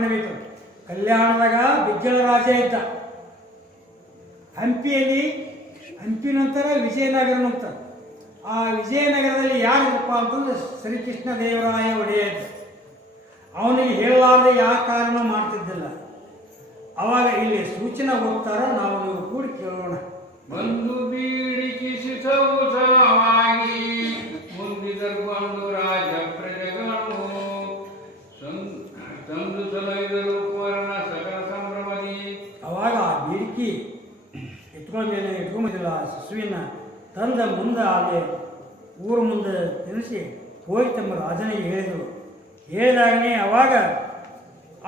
ಸ್ಥಾಪನೆ ಬೇಕು. ಕಲ್ಯಾಣದಾಗ ಬಿಜ್ಜಳ ರಾಜ ಇದ್ದ. ಹಂಪಿ ನಂತರ ವಿಜಯನಗರ ನಂತರ ಆ ವಿಜಯನಗರದಲ್ಲಿ ಯಾರಿಗಪ್ಪ ಅಂತಂದ್ರೆ ಶ್ರೀಕೃಷ್ಣ ದೇವರಾಯ ಒಡೆಯ ಇದ್ದ. ಅವನಿಗೆ ಹೇಳಲಾರ್ದೆ ಯಾವ ಕಾರಣ ಮಾಡ್ತಿದ್ದಿಲ್ಲ. ಅವಾಗ ಇಲ್ಲಿ ಸೂಚನೆ ಹೋಗ್ತಾರ, ನಾವು ನೀವು ಕೂಡಿ ಕೇಳೋಣ. ಬಂದು ಬೀಡಿಕಿಸಿಸವಾಗಿ ಮುಂದಿದರ್ಕೊಂಡು ರಾಜ ಪ್ರಜೆಗಳನ್ನು ತಂದು ಸಲಹಿದರು ಕುವರನ ಸಕಲ ಸಂಭ್ರಮದಿ. ಅವಾಗ ಆ ಬೀಡಿಕಿ ಇಟ್ಕೊಂಬಂದಿಲ್ಲ ಶಿಶುವಿನ ತಂದ ಮುಂದೆ ಅಲ್ಲಿ ಊರು ಮುಂದೆ ತಿನ್ನಿಸಿ ಹೋಗಿ ತಮ್ಮ ರಾಜನಿಗೆ ಹೇಳಿದರು. ಹೇಳಿದಾಗನೇ ಅವಾಗ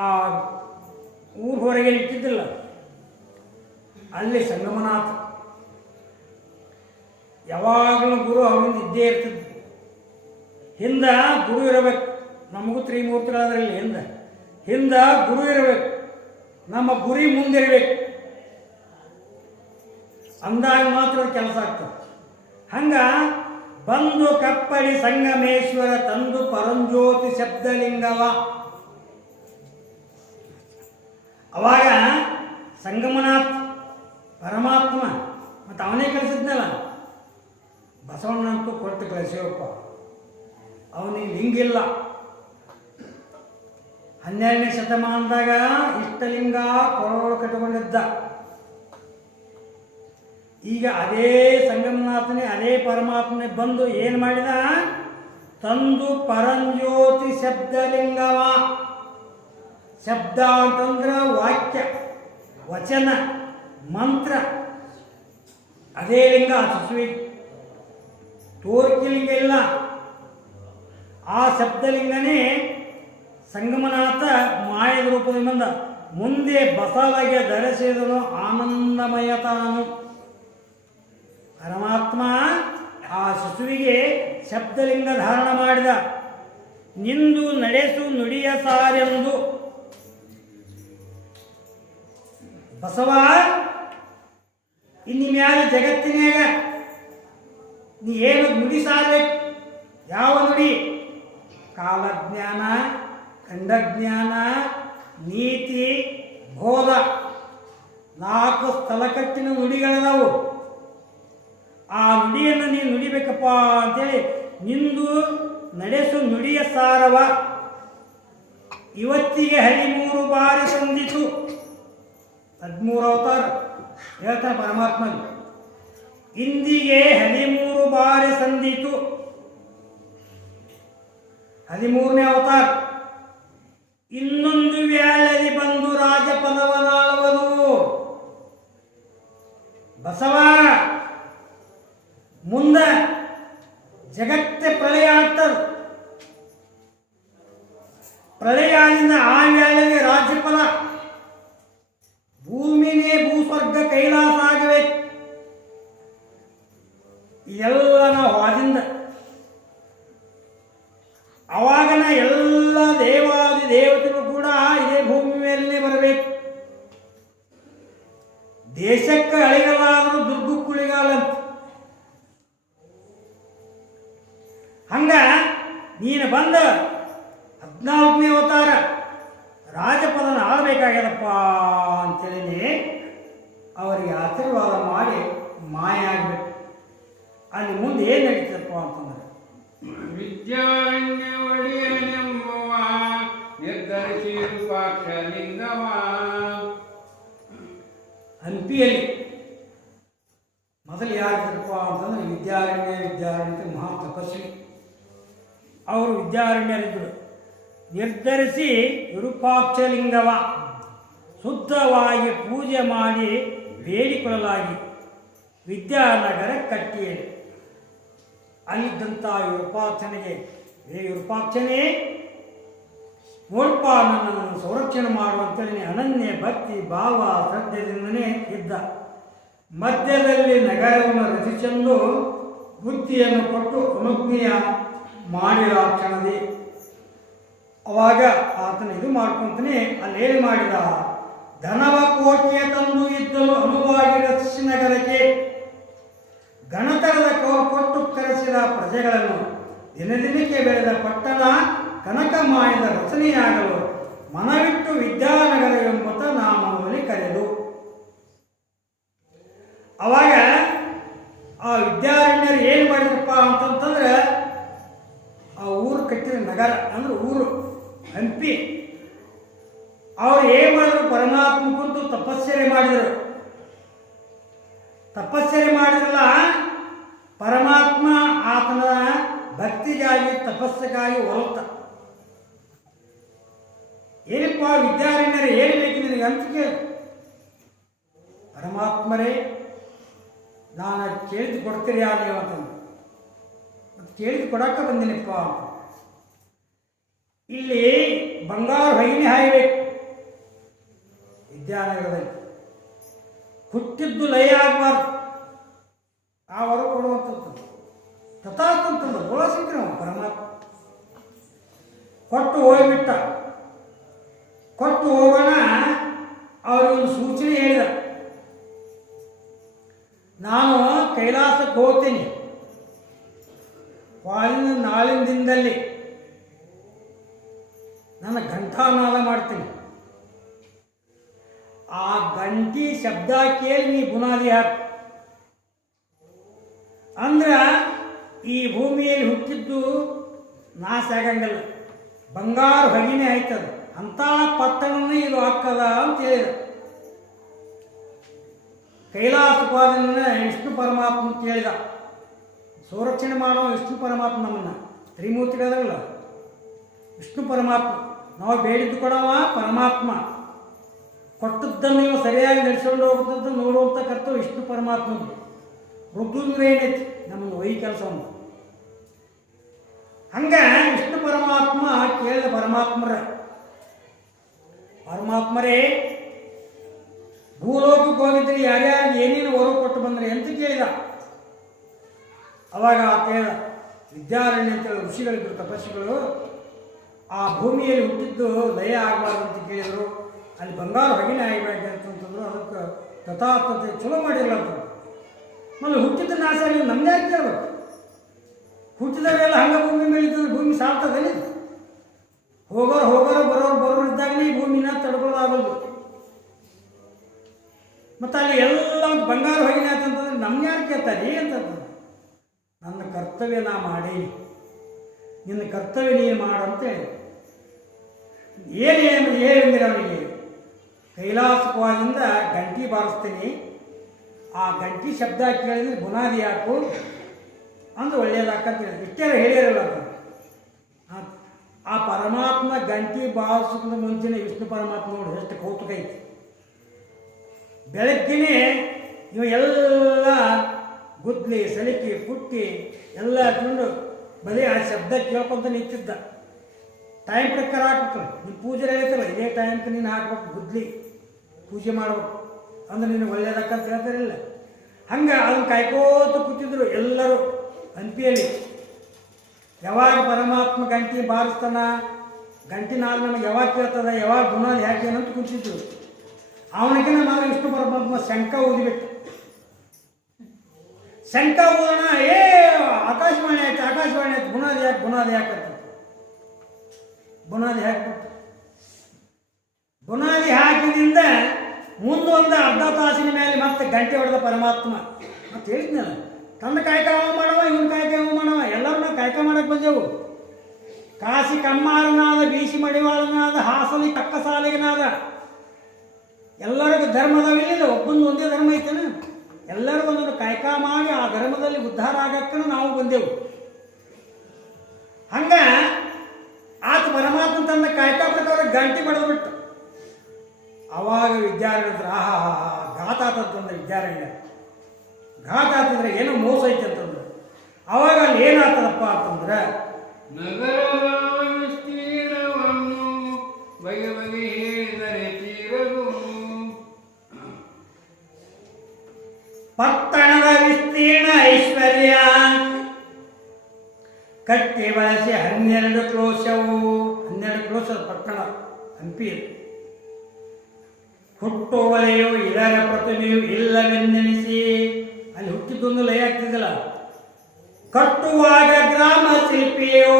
ಆ ಊರು ಹೊರಗೆ ಇಟ್ಟಿದ್ದಿಲ್ಲ, ಅಲ್ಲಿ ಸಂಗಮನಾಥ ಯಾವಾಗಲೂ ಗುರು ಅವರಿಂದ ಇದ್ದೇ ಇರ್ತಿದ್ದು. ಹಿಂದೆ ಗುರು ಇರಬೇಕು, ನಮಗೂ ತ್ರಿಮೂರ್ತಿಗಳಾದ್ರಲ್ಲಿ ಹಿಂದೆ ಗುರು ಇರಬೇಕು, ನಮ್ಮ ಗುರಿ ಮುಂದಿರಬೇಕು, ಅಂದಾಗ ಮಾತ್ರ ಕೆಲಸ ಆಗ್ತದೆ. ಹಂಗ ಬಂದು ಕಪ್ಪಳಿ ಸಂಗಮೇಶ್ವರ ತಂದು ಪರಂಜ್ಯೋತಿ ಶಬ್ದಲಿಂಗವ. ಅವಾಗ ಸಂಗಮನಾಥ್ ಪರಮಾತ್ಮ ಮತ್ತು ಅವನೇ ಕಳಿಸಿದ್ನಲ್ಲ, ಬಸವಣ್ಣಂತೂ ಕೊಟ್ಟು ಕಳಿಸಿವಪ್ಪ. ಅವನಿಗೆ ಲಿಂಗಿಲ್ಲ. 12ನೇ ಶತಮಾನದಾಗ ಇಷ್ಟಲಿಂಗ ಕೊರಳು ಕಟ್ಟಿಕೊಂಡಿದ್ದ. ಈಗ ಅದೇ ಸಂಗಮನಾಥನೇ ಅದೇ ಪರಮಾತ್ಮನೇ ಬಂದು ಏನು ಮಾಡಿದ? ತಂದು ಪರಂಜ್ಯೋತಿ ಶಬ್ದಲಿಂಗವ. ಶಬ್ದ ಅಂತಂದ್ರೆ ವಾಕ್ಯ, ವಚನ, ಮಂತ್ರ. ಅದೇ ಲಿಂಗ ಶಿಶುವಿ ತೋರಿಕೆ ಲಿಂಗ ಇಲ್ಲ. ಆ ಶಬ್ದಲಿಂಗನೇ ಸಂಗಮನಾಥ ಮಾಯದ ರೂಪದಿಂದ ಬಂದ. ಮುಂದೆ ಬಸವಗೆ ಧರಿಸಿದನು ಆನಂದಮಯ ತಾನು. ಪರಮಾತ್ಮ ಆ ಶಿಶುವಿಗೆ ಶಬ್ದಲಿಂಗ ಧಾರಣ ಮಾಡಿದ. ನಿಂದು ನಡೆಸು ನುಡಿಯ ಸಾರೆಂದು. ಬಸವ ಇನ್ನು ಮ್ಯಾಲ ಜಗತ್ತಿನಾಗ ನೀ ಏನು ನುಡಿ ಸಾರಬೇಕು? ಯಾವ ನುಡಿ? ಕಾಲಜ್ಞಾನ, ಖಂಡಜ್ಞಾನ, ನೀತಿ, ಬೋಧ, 4 ಸ್ಥಳಕಟ್ಟಿನ ನುಡಿಗಳದಾವು. ಆ ನುಡಿಯನ್ನು ನೀನು ನುಡಿಬೇಕಪ್ಪ ಅಂತೇಳಿ ನಿಂದು ನಡೆಸು ನುಡಿಯ ಸಾರವ. ಇವತ್ತಿಗೆ 13 ಬಾರಿ ಸಂದಿತು. 13 ಅವತಾರ ಹೇಳ್ತಾನೆ ಪರಮಾತ್ಮ. ಇಂದಿಗೆ 13 ಬಾರಿ ಸಂದಿತು. 13ನೇ ಅವತಾರ. ಇನ್ನೊಂದು ವೇಳೆಯಲ್ಲಿ ಬಂದು ರಾಜಪದವನಾಳುವನು. ಬಸವ ಮುಂದೆ ಜಗತ್ತೇ ಪ್ರಳಯ ಆಗ್ತದೆ. ಪ್ರಳಯದಿಂದ ಆ ವೇಳೆಗೆ ರಾಜ್ಯಪಾಲ ಭೂಮಿನೇ ಭೂಸ್ವರ್ಗ ಕೈಲಾಸ ಆಗಬೇಕು. ಎಲ್ಲ ನಾವು ಆದಿಂದ ಅವಾಗನ ಎಲ್ಲ ದೇವಾದಿ ದೇವತೆಗಳು ಕೂಡ ಇದೇ ಭೂಮಿ ಮೇಲೇ ಬರಬೇಕು. ದೇಶಕ್ಕೆ ಅಳಿಗಲಾದರೂ ದುರ್ಗು ಕುಳಿಗಾಲಂತ. ಹಂಗ ನೀನು ಬಂದ 14ನೇ ಅವತಾರ ರಾಜಪದನ ಆಳ್ಬೇಕಾಗ್ಯದಪ್ಪ ಅಂತೇಳಿ ಅವರಿಗೆ ಆಶೀರ್ವಾದ ಮಾಡಿ ಮಾಯ ಆಗ್ಬೇಕು. ಅಲ್ಲಿ ಮುಂದೆ ಏನು ನಡೀತದಪ್ಪ ಅಂತಂದ್ರೆ ವಿದ್ಯಾರಣ್ಯ ಒಡೆಯನೆಂಬುವ ನಿರ್ಧರಿಸಿ ರೂಪಾಕ್ಷಲಿಂಗವ. ಹಂಪಿಯಲ್ಲಿ ಮೊದಲು ಯಾರಿದ್ದಪ್ಪ ಅಂತಂದ್ರೆ ವಿದ್ಯಾರಣ್ಯ ಮಹಾ ತಪಸ್ವಿ. ಅವರು ವಿದ್ಯಾರಣ್ಯರಿದ್ದರು. ನಿರ್ಧರಿಸಿ ವಿರೂಪಾಕ್ಷಲಿಂಗವ ಶುದ್ಧವಾಗಿ ಪೂಜೆ ಮಾಡಿ ಬೇಡಿಕೊಳ್ಳಲಾಗಿ ವಿದ್ಯಾನಗರ ಕಟ್ಟಿಯರು. ಅಲ್ಲಿದ್ದಂಥ ವಿರೂಪಾಕ್ಷನಿಗೆ, ವಿರೂಪಾಕ್ಷನೇ ನೋಡ್ಪ ನನ್ನನ್ನು ಸಂರಕ್ಷಣೆ ಮಾಡುವಂತೇಳಿ ಅನನ್ಯ ಭಕ್ತಿ ಭಾವ ಶ್ರದ್ಧೆಯಿಂದನೇ ಇದ್ದ. ಮಧ್ಯದಲ್ಲಿ ನಗರವನ್ನು ರಚಿಸಲು ಬುದ್ಧಿಯನ್ನು ಕೊಟ್ಟು ಅನುಜ್ಞೆಯ ಮಾಡಿದ ಕ್ಷಣದಿ ಅವಾಗ ಆತನ ಇದು ಮಾಡ್ಕೊಂತಾನೆ. ಅಲ್ಲೇನು ಮಾಡಿದ? ಧನವ ಕೋಟಿಯ ತಂದು ಇದ್ದಲು ಅನುವಾಗಿ ರಚಿಸಿ ನಗರಕ್ಕೆ ಗಣತರದ ಕೊಟ್ಟು ಕರೆಸಿದ ಪ್ರಜೆಗಳನ್ನು ದಿನದಿನಕ್ಕೆ ಬೆಳೆದ ಪಟ್ಟಣ ಕನಕ ಮಾಯದ ರಚನೆಯಾಗಲು ಮನವಿಟ್ಟು ವಿದ್ಯಾನಗರ ಎಂಬುತ್ತ ನಾಮದಲ್ಲಿ ಕರೆದು ಅವಾಗ ಆ ವಿದ್ಯಾರಣ್ಯರು ಏನು ಮಾಡಿದ್ರಪ್ಪ ಅಂತಂತಂದ್ರೆ ಆ ಊರು ಕಟ್ಟಿದ ನಗರ ಅಂದ್ರೆ ಊರು ಹಂಪಿ ಅವ್ರು ಏನು ಮಾಡಿದ್ರು ಪರಮಾತ್ಮ ಕುಂತು ತಪಸ್ಸರೆ ಮಾಡಿದರು. ತಪಸ್ಸರೆ ಮಾಡಿದ್ರಲ್ಲ ಪರಮಾತ್ಮ ಆತನ ಭಕ್ತಿಗಾಗಿ ತಪಸ್ಸಿಗಾಗಿ ಹೊರತ ಏನಪ್ಪ ವಿದ್ಯಾರಣ್ಯರೇ ಏನು ಬೇಕು ನಿನಗೆ ಅಂತ ಕೇಳಿ ಪರಮಾತ್ಮರೇ ನಾನು ಕೇಳಿದ್ದು ಕೊಡ್ತೀರಿ ನೀವು ಅಂತಂದು ಮತ್ತು ಕೇಳಿದ್ದು ಕೊಡಕ್ಕೆ ಬಂದಿನಪ್ಪ. ಇಲ್ಲಿ ಬಂಗಾರ ಹೊಯ್ನೆ ಹಾಯಬೇಕು ವಿದ್ಯಾನಗರದಲ್ಲಿ ಹುಟ್ಟಿದ್ದು ಲಯ ಆಗಬಾರ್ದು ಆ ಹೊರ ಕೊಡುವಂಥದ್ದು ತಥಾಸ್ತಂತಂದು ಬೋಳಸಿಂಕ್ರಿ ನಾವು ಪರಮಾತ್ಮ ಕೊಟ್ಟು ಹೋಗಿಬಿಟ್ಟ. ಕೊಟ್ಟು ಹೋಗೋಣ ಅವರಿಗೊಂದು ಸೂಚನೆ ಹೇಳಿದ, ನಾನು ಕೈಲಾಸಕ್ಕೆ ಹೋಗ್ತೀನಿ, ನಾಳಿನ ದಿನದಲ್ಲಿ ನನ್ನ ಘಂಟಾನಾದ ಮಾಡ್ತೀನಿ, ಆ ಗಂಟಿ ಶಬ್ದ ಕೇಳಿ ನೀ ಬುನಾದಿ ಹಾಕು ಅಂದ್ರೆ ಈ ಭೂಮಿಯಲ್ಲಿ ಹುಟ್ಟಿದ್ದು ನಾಶ ಆಗಂಗಿಲ್ಲ, ಬಂಗಾರ ಹೊಗಿನೇ ಆಯ್ತದ, ಅಂಥ ಪಟ್ಟಣನೇ ಇದು ಹಾಕದ ಅಂತ ಹೇಳಿದ. ಕೈಲಾಸಪಾದನ ವಿಷ್ಣು ಪರಮಾತ್ಮ ಕೇಳಿದ, ಸಂರಕ್ಷಣೆ ಮಾಡೋ ವಿಷ್ಣು ಪರಮಾತ್ಮ ನಮ್ಮನ್ನು ತ್ರಿಮೂರ್ತಿಗಳಲ್ಲ ವಿಷ್ಣು ಪರಮಾತ್ಮ, ನಾವು ಬೇಡಿದ್ದು ಕೊಡವ ಪರಮಾತ್ಮ, ಕೊಟ್ಟದ್ದನ್ನು ನೀವು ಸರಿಯಾಗಿ ನಡೆಸ್ಕೊಂಡು ಹೋಗ್ತದ್ದು ನೋಡುವಂಥ ಕರ್ತವ್ಯ ವಿಷ್ಣು ಪರಮಾತ್ಮದು. ರುದ್ರಂದ್ರೆ ಏನೈತಿ ನಮ್ಮನ್ನು ಒಯ್ಯಿ ಕೆಲಸವನ್ನು. ಹಂಗೆ ವಿಷ್ಣು ಪರಮಾತ್ಮ ಕೇಳಿದ ಪರಮಾತ್ಮರೇ ಭೂಲೋಕಕ್ಕೆ ಹೋಗಿದ್ರೆ ಯಾರ್ಯಾರು ಏನೇನು ಹೊರ ಕೊಟ್ಟು ಬಂದರೆ ಅಂತ ಕೇಳಿದ. ಅವಾಗ ಆ ಕೇಳಿದ ವಿದ್ಯಾರಣ್ಯ ಅಂತೇಳಿ ಋಷಿಗಳಿದ್ರು ತಪಸ್ಸಿಗಳು, ಆ ಭೂಮಿಯಲ್ಲಿ ಹುಟ್ಟಿದ್ದು ಲಯ ಆಗಬಾರ್ದು ಅಂತ ಕೇಳಿದರು, ಅಲ್ಲಿ ಬಂಗಾರ ಹೊಗಿನೇ ಆಗಬೇಕು ಅಂತಂತಂದ್ರು. ಅದಕ್ಕೆ ತಥಾತ್ಮತೆ ಚಲೋ ಮಾಡಿಲ್ಲ ಅಂತ. ಆಮೇಲೆ ಹುಟ್ಟಿದ ನಾಶ ನೀವು ನಮ್ಮದೇ ಯಾಕೆ ಕೇಳಬೇಕು? ಹುಟ್ಟಿದವರೆಲ್ಲ ಹಂಗೆ ಭೂಮಿ ಮೇಲೆ ಇದ್ದರೆ ಭೂಮಿ ಸಾಲ್ತದೇನೆ? ಹೋಗೋರು ಬರೋರು ಇದ್ದಾಗಲೇ ಈ ಭೂಮಿನ ತಡ್ಕೊಳ್ಳೋದಾಗಲ್ದು. ಮತ್ತು ಅಲ್ಲಿ ಎಲ್ಲ ಒಂದು ಬಂಗಾರ ಹೊಗಿನೇ ಅಂತಂತಂದ್ರೆ ನಮ್ಗೆ ಯಾರು ಕೇಳ್ತಾರೆ ಅಂತಂದ್ರೆ, ನನ್ನ ಕರ್ತವ್ಯ ನಾ ಮಾಡೀನಿ, ನಿನ್ನ ಕರ್ತವ್ಯ ನೀನು ಮಾಡು ಅಂತ ಹೇಳಿ ಏನಿಂದಿರ ಅವನಿಗೆ ಕೈಲಾಸಕವಾದಿಂದ ಗಂಟಿ ಬಾರಿಸ್ತೀನಿ, ಆ ಗಂಟಿ ಶಬ್ದ ಕೇಳಿದ್ರೆ ಬುನಾದಿ ಹಾಕು ಅಂದ್ರೆ ಒಳ್ಳೆಯದಾಕಂತ ಹೇಳಿ ಇಷ್ಟೇ ಹೇಳಿರಲ್ಲ. ಆ ಪರಮಾತ್ಮ ಗಂಟಿ ಬಾರಿಸೋಕ್ಕಿಂತ ಮುಂಚೆನೆ ವಿಷ್ಣು ಪರಮಾತ್ಮ ನೋಡಿ ಎಷ್ಟು ಕೌತುಕ ಐತಿ. ಬೆಳಗ್ಗೆನೇ ಇವು ಎಲ್ಲ ಗುದ್ಲಿ ಸಲಿಕೆ ಪುಟ್ಟಿ ಎಲ್ಲ ತಿಂದು ಬರೀ ಆ ಶಬ್ದ ಕೇಳ್ಕೊಂತ ನಿಂತಿದ್ದ. ಟೈಮ್ ಪ್ರಕಾರ ಹಾಕ್ಬೇಕು, ನೀನು ಪೂಜೆ ಹೇಳ್ತಲ್ಲ ಇದೇ ಟೈಮ್ಗೆ ನೀನು ಹಾಕ್ಬೇಕು, ಗುದ್ಲಿ ಪೂಜೆ ಮಾಡ್ಬೇಕು ಅಂದ್ರೆ ನೀನು ಒಳ್ಳೇದಕ್ಕಂತ ಹೇಳ್ತಾರಿಲ್ಲ. ಹಂಗೆ ಅದನ್ನು ಕಾಯ್ಕೋತ ಕೂತಿದ್ರು ಎಲ್ಲರೂ ಹಂಪಿಯಲ್ಲಿ. ಯಾವಾಗ ಪರಮಾತ್ಮ ಗಂಟಿ ಬಾರಿಸ್ತಾನ, ಗಂಟಿ ನಾಲ್ ನಮಗೆ ಯಾವಾಗ ಕೇಳ್ತದ, ಯಾವಾಗ ಬುನಾದಿ ಹಾಕೇನಂತ ಕೂತಿದ್ರು. ಅವನಿಗೆ ನಮ್ಮ ವಿಷ್ಣು ಪರಮಾತ್ಮ ಶಂಕ ಊದಿಬಿಟ್ಟು, ಶಂಕ ಊದೋಣ ಆಕಾಶವಾಣಿ ಆಯ್ತು ಬುನಾದಿ ಹಾಕಂತ ಬುನಾದಿ ಹಾಕ್ಬಿಟ್ಟು, ಬುನಾದಿ ಹಾಕಿದಿಂದ ಮುಂದೊಂದು ಅರ್ಧ ತಾಸಿನ ಮೇಲೆ ಮತ್ತೆ ಗಂಟೆ ಹೊಡೆದ ಪರಮಾತ್ಮ. ಮತ್ತೆ ಹೇಳಿದ್ನಲ್ಲ, ತನ್ನ ಕಾಯಕ ಮಾಡವ, ಇವನ್ ಕಾಯಕ ಮಾಡವ, ಎಲ್ಲರೂ ನಾವು ಕಾಯಕ ಮಾಡಕ್ಕೆ ಬಂದೆವು. ಕಾಸಿ ಕಮ್ಮಾರನಾದ, ಬೀಸಿ ಮಡಿವಾಳನಾದ, ಹಾಸಲಿ ತಕ್ಕ ಸಾಲಿಗನಾದ, ಎಲ್ಲರಿಗೂ ಧರ್ಮದವಿಲ್ಲ, ಒಬ್ಬಂದು ಒಂದೇ ಧರ್ಮ ಐತೇನ, ಎಲ್ಲರಿಗೂ ಒಂದೊಂದು ಕಾಯಕ ಮಾಡಿ ಆ ಧರ್ಮದಲ್ಲಿ ಉದ್ಧಾರ ಆಗಕ್ಕೂ ನಾವು ಬಂದೆವು. ಹಂಗ ಆತ ಪರಮಾತ್ಮ ತನ್ನ ಕಾಯಕ ಪ್ರಕಾರ ಗಂಟಿ ಬಡಿದ್ಬಿಟ್ಟು, ಅವಾಗ ವಿದ್ಯಾರಣ್ಯರು ಘಾತ ಆತಂತಂದ್ರೆ ವಿದ್ಯಾರಣ್ಯ ಘಾತ ಆತಂದ್ರೆ ಏನೋ ಮೋಸ ಐತೆ ಅಂತಂದ್ರೆ, ಅವಾಗ ಅಲ್ಲಿ ಏನಾಗ್ತದಪ್ಪ ಅಂತಂದ್ರೆ ನಗರದ ವಿಸ್ತೀರ್ಣವನ್ನು ಬಗೆ ಹೇಳಿದರೆ ತೀರದು, ಪಟ್ಟಣದ ವಿಸ್ತೀರ್ಣ ಐಶ್ವರ್ಯ ಕಟ್ಟಿ ಬಳಸಿ 12 ಕ್ರೋಶವು, 12 ಕ್ರೋಶ ಪಟ್ಟಣ ಹಂಪಿ. ಹುಟ್ಟುವಲೆಯು ಇದರ ಪ್ರತಿಮೆಯು ಇಲ್ಲವೆಂದೆನಿಸಿ, ಅಲ್ಲಿ ಹುಟ್ಟಿದ್ದೊಂದು ಲಯ ಆಗ್ತಿದ್ದಲ್ಲ. ಕಟ್ಟುವಾಗ ಗ್ರಾಮ ಶಿಲ್ಪಿಯೋ,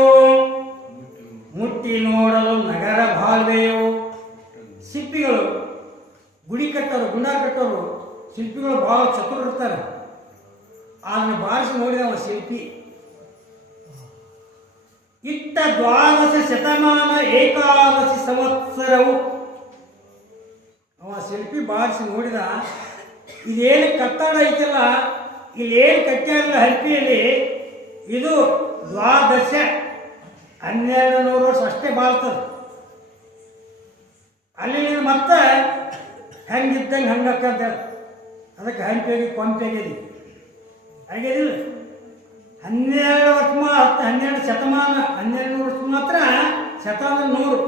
ಮುಟ್ಟಿ ನೋಡಲು ನಗರ ಬಾಳ್ವೆಯೋ, ಶಿಲ್ಪಿಗಳು ಗುಡಿ ಕಟ್ಟೋರು ಗುಂಡ ಕಟ್ಟೋರು ಶಿಲ್ಪಿಗಳು ಭಾಳ ಚತುರ ಇರ್ತಾರೆ. ಅದನ್ನು ಬಾರಿಸಿ ನೋಡಿದ ಅವ ಶಿಲ್ಪಿ ಇಟ್ಟ 12 ಶತಮಾನ ಏಕಾದಶಿ ಸಂವತ್ಸರವು. ಅವ ಶಿಲ್ಪಿ ಬಾರಿಸಿ ನೋಡಿದ, ಇದೇನು ಕಟ್ಟಡ ಐತಲ್ಲ, ಇಲ್ಲೇನು ಕಟ್ಟಾರಲ್ಲ ಹಂಪಿಯಲ್ಲಿ, ಇದು 1200 ವರ್ಷ ಅಷ್ಟೇ ಬಾಳ್ತದೆ. ಅಲ್ಲಿ ಮತ್ತೆ ಹೆಂಗಿದ್ದಂಗೆ ಹಂಗಕ್ಕಂತ ಅದಕ್ಕೆ ಹಂಪಿಯಾಗಿ ಕೊಂಪೆಯಾಗಿದೆ ಹಾಗೇದಿಲ್ಲ. 12 ವರ್ಷ 12 ಶತಮಾನ 1200 ವರ್ಷ ಮಾತ್ರ ಶತಮಾನ 100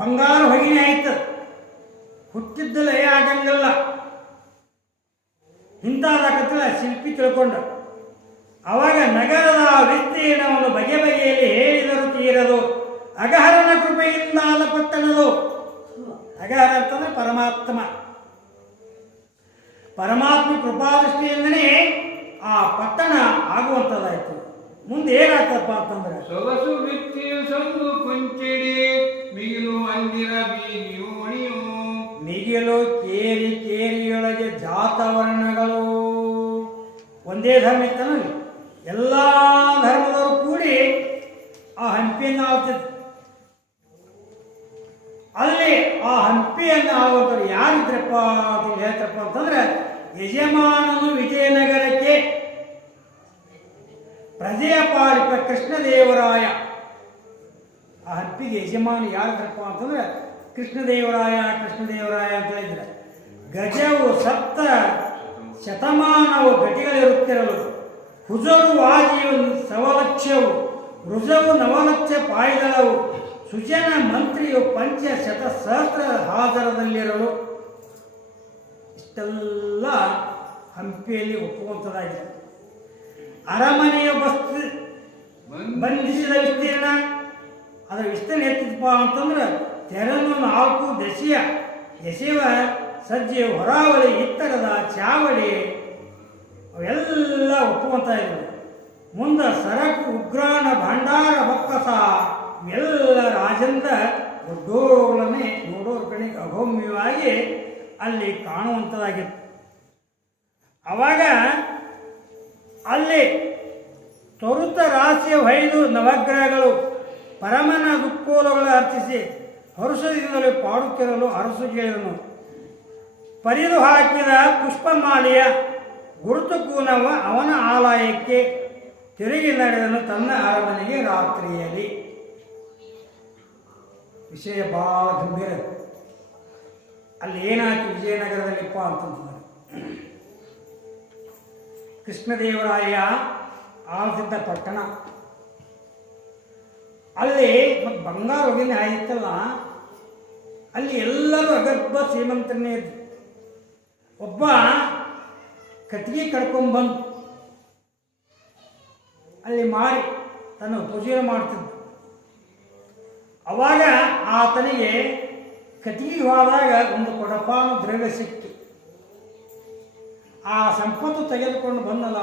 ಬಂಗಾರ ಹೊಗಿನೇ ಆಯ್ತು. ಹುಟ್ಟಿದ್ದಲ್ಲ ಆಗಂಗಿಲ್ಲ ಇಂಥದಾಗತ್ತಲ್ಲ ಶಿಲ್ಪಿ ತಿಳ್ಕೊಂಡ. ಅವಾಗ ನಗರದ ವಿಸ್ತೀರ್ಣವನ್ನು ಬಗೆ ಬಗೆಯಲ್ಲಿ ಹೇಳಿದರು ತೀರದು, ಅಗಹರನ ಕೃಪೆಯಿಂದಾದ ಪಟ್ಟಣದು. ಅಗಹರ ಅಂತಂದ್ರೆ ಪರಮಾತ್ಮ, ಪರಮಾತ್ಮ ಕೃಪಾದೃಷ್ಟಿಯಿಂದನೇ ಆ ಪಟ್ಟಣ ಆಗುವಂಥದ್ದಾಯ್ತು. ಮುಂದೆ ಏನಾಗ್ತದಪ್ಪ ಅಂತಂದ್ರೆ, ಸೊಗಸು ವೃತ್ತಿಯು ಸಂದು ಕೊಂಚಿಡಿ ಮಿಗಿಲು ಮಂದಿರ ಬೀದಿಯು ಮಣಿಯು. ಮಿಗಿಲು ಕೇರಿ ಕೇರಿಯೊಳಗೆ ಜಾತವರ್ಣಗಳು. ಒಂದೇ ಧರ್ಮ ಇತ್ತನಲ್ಲಿ ಎಲ್ಲ ಧರ್ಮದವರು ಕೂಡಿ ಆ ಹಂಪಿಯನ್ನು ಆಳ್ತಿದ್ರು. ಅಲ್ಲಿ ಆ ಹಂಪಿಯನ್ನು ಆಗುವಂಥವ್ರು ಯಾರಿದ್ರಪ್ಪ ಅಂತ ಹೇಳ್ತಾರಪ್ಪ ಅಂತಂದ್ರೆ, ಯಜಮಾನನು ವಿಜಯನಗರಕ್ಕೆ ಪ್ರಜೆಯ ಪಾಲಿಕ ಕೃಷ್ಣದೇವರಾಯ. ಆ ಹಂಪಿಗೆ ಯಜಮಾನ ಯಾರಿದ್ರಪ್ಪ ಅಂತಂದ್ರೆ ಕೃಷ್ಣದೇವರಾಯ ಅಂತ ಹೇಳಿದ್ರೆ, ಗಜವು 7 ಶತಮಾನವು ಗಟಿಗಳಿರುತ್ತಿರಲು, ಹುಜರು ವಾಜಿಯು 9,00,000, ರುಜವು 9,00,000 ಪಾಯ್ದಳವು, ಸುಜನ ಮಂತ್ರಿಯು 5,00,000 ಹಾಜರದಲ್ಲಿರಲು. ಇಷ್ಟೆಲ್ಲ ಹಂಪಿಯಲ್ಲಿ ಒಪ್ಪುವಂಥದ್ದಾಗಿದೆ. ಅರಮನೆಯ ಬಂಧಿಸಿದ ವಿಸ್ತೀರ್ಣ, ಅದರ ವಿಸ್ತೀರ್ಣ ಎತ್ತಿದಪ್ಪ ಅಂತಂದ್ರೆ ತೆರನು 4 ದಶೆಯ ಸಜ್ಜೆ ಹೊರಾವಳಿ ಇತ್ತರದ ಚಾವಡಿ ಅವೆಲ್ಲ ಒಪ್ಪುವಂತ ಇದ್ರು. ಮುಂದೆ ಸರಕು ಉಗ್ರಾಣ ಭಂಡಾರ ಬೊಕ್ಕಸ ಇವೆಲ್ಲ ರಾಜಂದ ದೊಡ್ಡೋಗಳನ್ನೇ ನೋಡೋರ ಕಡೆಗೆ ಅಗಮ್ಯವಾಗಿ ಅಲ್ಲಿ ಕಾಣುವಂಥದ್ದಾಗಿತ್ತು. ಆವಾಗ ಅಲ್ಲಿ ತೊರುತ ರಾಶಿಯ 5 ನವಗ್ರಹಗಳು ಪರಮನ ದುಃಖೋಲಗಳ ಅರ್ಚಿಸಿ ಹರುಷದಿಂದಲೇ ಪಾಡುತ್ತಿರಲು ಅರಸು ಕೇಳಿದನು. ಪರಿದು ಹಾಕಿದ ಪುಷ್ಪಮಾಲೆಯ ಗುರುತು ಕೂನವ ಅವನ ಆಲಯಕ್ಕೆ ತಿರುಗಿ ನಡೆದನು ತನ್ನ ಅರಮನೆಗೆ ರಾತ್ರಿಯಲ್ಲಿ. ವಿಷಯ ಬಹಳ ಗಂಭೀರ. ಅಲ್ಲಿ ಏನಾಯ್ತು ವಿಜಯನಗರದಲ್ಲಿಪ್ಪ ಅಂತಂದ್ರೆ, ಕೃಷ್ಣದೇವರಾಯ ಆಳ್ತಿದ್ದ ಪಟ್ಟಣ, ಅಲ್ಲಿ ಮತ್ತು ಬಂಗಾರ ಹೊಗಿನ ಆಯಿತಲ್ಲ, ಅಲ್ಲಿ ಎಲ್ಲರೂ ಅಗರ್ಭ ಶ್ರೀಮಂತರನ್ನೇ ಇದ್ರು. ಒಬ್ಬ ಕಟ್ಟಿಗೆ ಕಡ್ಕೊಂಡ್ಬಂದು ಅಲ್ಲಿ ಮಾರಿ ತನ್ನ ಉಪಜೀವನ ಮಾಡ್ತಿದ್ದ. ಅವಾಗ ಆತನಿಗೆ ಕಟ್ಟಿಗೆ ಹೋದಾಗ ಒಂದು ಕೊಡಪಾನು ದ್ರವ್ಯ ಸಿಕ್ತು. ಆ ಸಂಪತ್ತು ತೆಗೆದುಕೊಂಡು ಬಂದಲ್ಲ,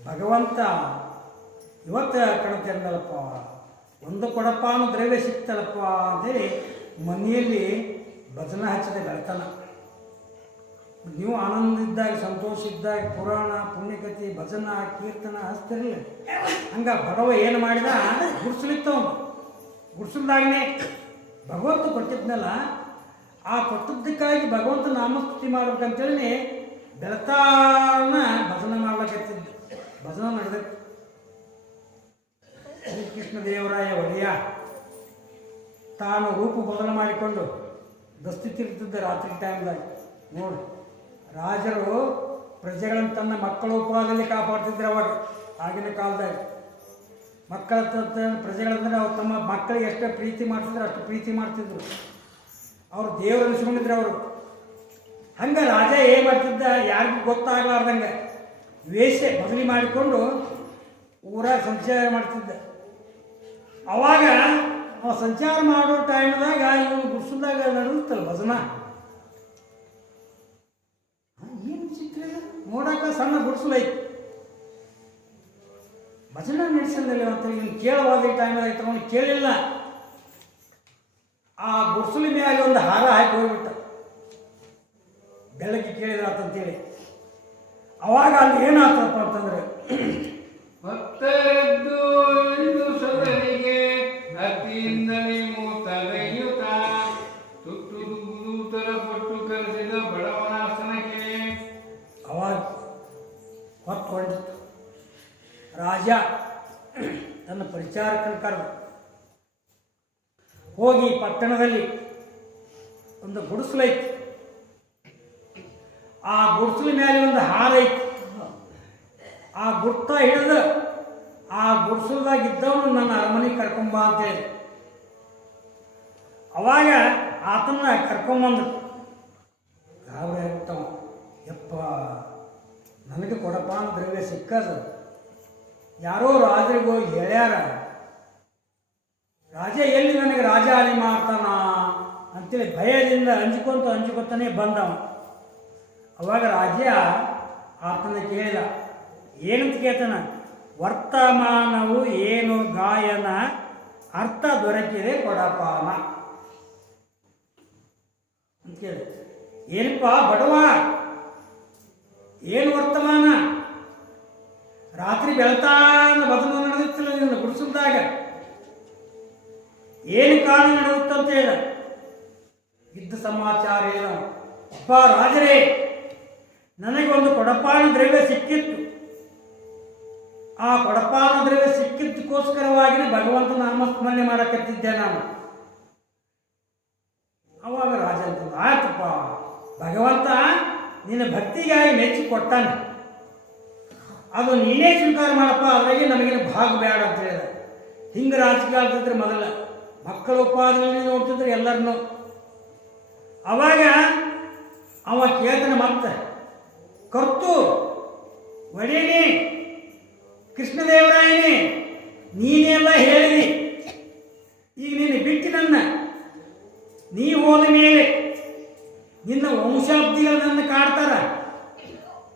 ಭಗವಂತ ಇವತ್ತು ಕಣತಿರ್ನಲ್ಲಪ್ಪ, ಒಂದು ಕೊಡಪಾನು ದ್ರವ್ಯ ಸಿಕ್ತಲ್ಲಪ್ಪ ಅಂತೇಳಿ ಮನೆಯಲ್ಲಿ ಭಜನ ಹಚ್ಚಿದ ಗೆಳತನ. ನೀವು ಆನಂದ ಇದ್ದಾಗ, ಸಂತೋಷ ಇದ್ದಾಗ ಪುರಾಣ ಪುಣ್ಯಕಥೆ ಭಜನ ಕೀರ್ತನ ಹಚ್ತಿರಲಿಲ್ಲ. ಹಂಗೆ ಬಡವ ಏನು ಮಾಡಿದ, ಗುಡ್ಸಲಿತ್ತವನು. ಗುಡ್ಸಲ್ದಾಗನೇ ಭಗವಂತ ಕೊಟ್ಟಿದ್ನಲ್ಲ, ಆ ಕೊಟ್ಟದ್ದಕ್ಕಾಗಿ ಭಗವಂತ ನಾಮಸ್ತುತಿ ಮಾಡ್ಬೇಕಂತೇಳಿ ಬೆಳತಾನ ಭಜನ ಮಾಡ್ಬೇಕತ್ತಿದ್ದ. ಭಜನ ನಡೆದೈತಿ. ಶ್ರೀಕೃಷ್ಣ ದೇವರಾಯ ಒಡೆಯ ತಾನು ರೂಪ ಬದಲು ಮಾಡಿಕೊಂಡು ಗಸ್ತಿ ತಿರುಗ್ತಿದ್ದ ರಾತ್ರಿ ಟೈಮ್ದಾಗ. ನೋಡಿ, ರಾಜರು ಪ್ರಜೆಗಳನ್ನು ತನ್ನ ಮಕ್ಕಳ ಉಪವಾದದಲ್ಲಿ ಕಾಪಾಡ್ತಿದ್ರು. ಅವಾಗ ಆಗಿನ ಕಾಲದಾಗ ಮಕ್ಕಳ ಪ್ರಜೆಗಳಂದ್ರೆ ಅವ್ರು ತಮ್ಮ ಮಕ್ಕಳಿಗೆ ಎಷ್ಟು ಪ್ರೀತಿ ಮಾಡ್ತಿದ್ರು ಅಷ್ಟು ಪ್ರೀತಿ ಮಾಡ್ತಿದ್ರು. ಅವರು ದೇವರು ಅನಿಸ್ಕೊಂಡಿದ್ರು ಅವರು. ಹಂಗೆ ರಾಜ ಏನು ಮಾಡ್ತಿದ್ದ, ಯಾರಿಗೂ ಗೊತ್ತಾಗಲಾರ್ದಂಗೆ ವೇಷ ಬದಲಿ ಮಾಡಿಕೊಂಡು ಊರಾಗ ಸಂಚಾರ ಮಾಡ್ತಿದ್ದ. ಅವಾಗ ಅವ ಸಂಚಾರ ಮಾಡೋ ಟೈಮ್ದಾಗ ಇವನು ಗುಡ್ಸಲ್ದಾಗ ನಡೆಯುತ್ತಲ್ಲ ಭಜನ. ಏನು ಚಿತ್ರ ನೋಡಕ್ಕೆ ಸಣ್ಣ ಗುಡ್ಸಲೈತಿ, ಭಜನೆ ನಡೆಸಲಿಲ್ಲ ಅಂತ ಇವನು ಕೇಳವಾದ ಟೈಮ್ದಾಗ ತಗೊಂಡು ಕೇಳಿಲ್ಲ. ಆ ಗುಡ್ಸಲ ಮ್ಯಾಲೆ ಒಂದು ಹಾರ ಹಾಕಿ ಹೋಗ್ಬಿಟ್ಟ. ಬೆಳಗ್ಗೆ ಕೇಳಿದ್ರಾತಂತೇಳಿ. ಅವಾಗ ಅಲ್ಲಿ ಏನಾಗ್ತಪ್ಪ ಅಂತಂದ್ರೆ, ಹೊತ್ತರೆದ್ದು ಇಳಿದು ಸದನಿಗೆ ಅತಿಯಿಂದಲೇ ಮೂತಗೈಯುತ ತುತ್ತು ದೂತರ ಕೊಟ್ಟು ಕರೆಸಿದ ಬಡವನಾಸನಕ್ಕೆ. ಅವಾಗ ಹೊತ್ತು ಹೊಂದಿತ್ತು. ರಾಜ ತನ್ನ ಪರಿಚಾರಕನ ಕರೆದ, ಹೋಗಿ ಪಟ್ಟಣದಲ್ಲಿ ಒಂದು ಗುಡಿಸಲೈತಿ, ಆ ಗುಡಿಸಲ ಮೇಲೆ ಒಂದು ಹಾರ ಐತಿ, ಆ ಗುರ್ತ ಹಿಡಿದು ಆ ಗುಡಿಸಲ್ದಾಗ ಇದ್ದವನು ನನ್ನ ಅರಮನೆಗೆ ಕರ್ಕೊಂಬ ಅಂತೇಳಿ. ಅವಾಗ ಆತನ ಕರ್ಕೊಂಬಂದ್ರು. ಗಾಬರಿ ಆಗ್ಬಿಟ್ಟವ, ಯಪ್ಪ ನನಗೆ ಕೊಡಪಾನ ದ್ರವ್ಯ ಸಿಕ್ಕದು, ಯಾರೋ ರಾಜರಿಗೆ ಹೋಗಿ ಹೇಳ್ಯಾರ, ರಾಜ ಎಲ್ಲಿ ನನಗೆ ರಾಜ ಹಾನಿ ಮಾಡ್ತಾನ ಅಂತೇಳಿ ಭಯದಿಂದ ಅಂಜಿಕೊಂತಾನೆ ಬಂದವ. ಅವಾಗ ರಾಜ ಆತನ ಕೇಳಿದ, ಏನಂತ ಕೇಳ್ತಾನ, ವರ್ತಮಾನವು ಏನು ಗಾಯನ ಅರ್ಥ ದೊರಕಿದೆ ಕೊಡಪಾನ ಅಂತ ಕೇಳಿ. ಏನಪ್ಪ ಬಡವ, ಏನು ವರ್ತಮಾನ? ರಾತ್ರಿ ಬೆಳತಾನ ಬದಲು ನಡೆದಿತ್ತಲ್ಲ ನಿನ್ನ ಗುಡಿಸಲ್ದಾಗ, ಏನು ಕಾರಣ ನಡೆಯುತ್ತಂತ ಹೇಳ. ಇದ್ದ ಸಮಾಚಾರ ಏನು? ಅಪ್ಪ ರಾಜರೇ, ನನಗೆ ಒಂದು ಕೊಡಪಾನ ದ್ರವ್ಯ ಸಿಕ್ಕಿತ್ತು. ಆ ಕೊಡಪಾನ ದ್ರವ್ಯ ಸಿಕ್ಕಿದ್ದಕ್ಕೋಸ್ಕರವಾಗಿ ಭಗವಂತ ನಾಮಸ್ಮರಣೆ ಮಾಡಕತ್ತಿದ್ದೆ ನಾನು. ಅವಾಗ ರಾಜ ಅಂತ, ಆಯ್ತಪ್ಪ, ಭಗವಂತ ನಿನ್ನ ಭಕ್ತಿಗಾಗಿ ಮೆಚ್ಚಿ ಕೊಟ್ಟಾನೆ, ಅದು ನೀನೇ ಸ್ವೀಕಾರ ಮಾಡಪ್ಪ, ಅದ್ರಾಗೆ ನಮಗೇನು ಭಾಗ ಬೇಡ ಅಂತ ಹೇಳಿದ. ಹಿಂಗೆ ರಾಜಕೀಯ ಆಡ್ತಿದ್ರೆ ಮೊದಲ ಮಕ್ಕಳ ಉಪಾದಿಗಳನ್ನೇ ನೋಡ್ತಿದ್ರು ಎಲ್ಲರನ್ನು. ಅವಾಗ ಅವ ಕೇಳ್ತಾನೆ ಮತ್ತೆ, ಕರ್ತು ಒಡೇನಿ ಕೃಷ್ಣದೇವರಾಯನೇ, ನೀನೆಲ್ಲ ಹೇಳಿದಿ, ಈಗ ನೀನು ಬಿಟ್ಟು ನನ್ನ, ನೀ ಹೋದ ಮೇಲೆ ನಿನ್ನ ವಂಶಾಬ್ದಿಗಳು ನನ್ನ ಕಾಡ್ತಾರ,